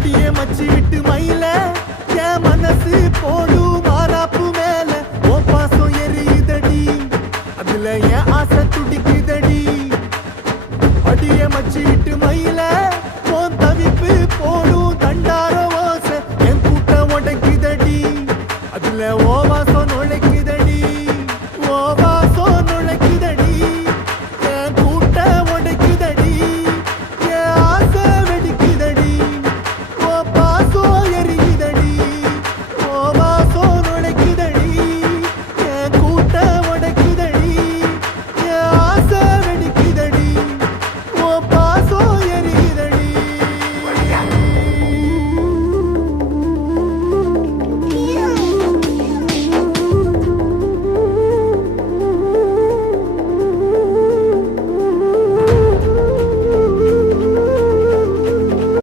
அடியே மச்சி விட்டு மயில என் மனசு போடு மாறாப்பு மேல ஓ பாசம் எரியுதடி அதுல என் ஆசை துடிக்குதடி அடியே மச்சி